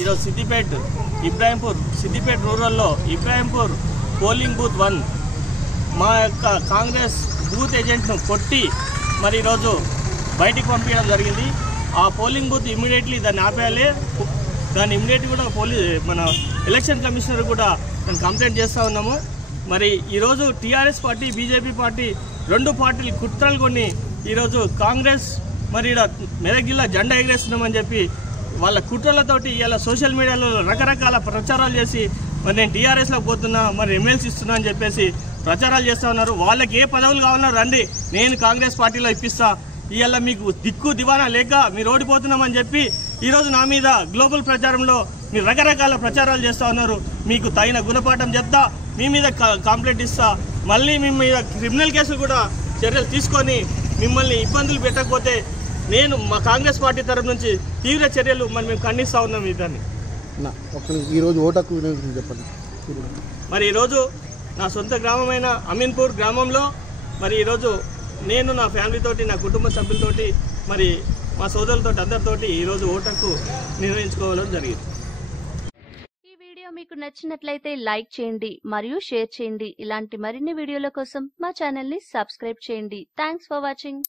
ఈరోజు సిద్దిపేట్ ఇబ్రాహింపూర్ సిద్దిపేట్ రూరల్లో Ibrahimpur polling booth one. మా యొక్క కాంగ్రెస్ బూత్ ఏజెంట్ను కొట్టి మరి ఈరోజు బయటికి పంపించడం జరిగింది. ఆ పోలింగ్ బూత్ ఇమీడియట్లీ దాన్ని ఆపేయాలి. దాన్ని ఇమీడియట్ కూడా పోలీ మన ఎలక్షన్ కమిషనర్ కూడా దాన్ని కంప్లైంట్ చేస్తూ ఉన్నాము. మరి ఈరోజు టీఆర్ఎస్ పార్టీ బీజేపీ పార్టీ రెండు పార్టీలు కుట్రలు కొన్ని ఈరోజు కాంగ్రెస్ మరి ఈడ మెదక్ జిల్లా జెండా ఎగరేస్తున్నామని చెప్పి వాళ్ళ కుట్రలతోటి ఇలా సోషల్ మీడియాలో రకరకాల ప్రచారాలు చేసి మరి నేను టీఆర్ఎస్లో పోతున్నా మరి ఎమ్మెల్సీ ఇస్తున్నా అని చెప్పేసి ప్రచారాలు చేస్తూ ఉన్నారు. వాళ్ళకి ఏ పదవులు కావాలన్నా రండి నేను కాంగ్రెస్ పార్టీలో ఇప్పిస్తా. ఇవాళ మీకు దిక్కు దివానా లేక మీరు ఓడిపోతున్నామని చెప్పి ఈరోజు నా మీద గ్లోబల్ ప్రచారంలో మీరు రకరకాల ప్రచారాలు చేస్తూ ఉన్నారు. మీకు తగిన గుణపాఠం చెప్తా మీ మీద క- కంప్లైంట్ ఇస్తా. మళ్ళీ మీ మీద క్రిమినల్ కేసులు కూడా చర్యలు తీసుకొని మిమ్మల్ని ఇబ్బందులు పెట్టకపోతే నేను మా కాంగ్రెస్ పార్టీ తరఫు నుంచి తీవ్ర చర్యలు మరి మేము ఖండిస్తూ ఉన్నాం ఈ దాన్ని నా ఒక్క ఈరోజు ఓటకు చెప్పండి. మరి ఈరోజు నా సొంత గ్రామమైన అమీన్పూర్ గ్రామంలో మరి ఈరోజు నేను నా ఫ్యామిలీతోటి నా కుటుంబ సభ్యులతోటి మరి మా సోదరులతోటి అందరితోటి ఈరోజు ఓటకు నిర్వహించుకోవడం జరిగింది. ఈ వీడియో మీకు నచ్చినట్లయితే లైక్ చేయండి మరియు షేర్ చేయండి. ఇలాంటి మరిన్ని వీడియోల కోసం మా ఛానల్ని సబ్స్క్రైబ్ చేయండి. Thanks for watching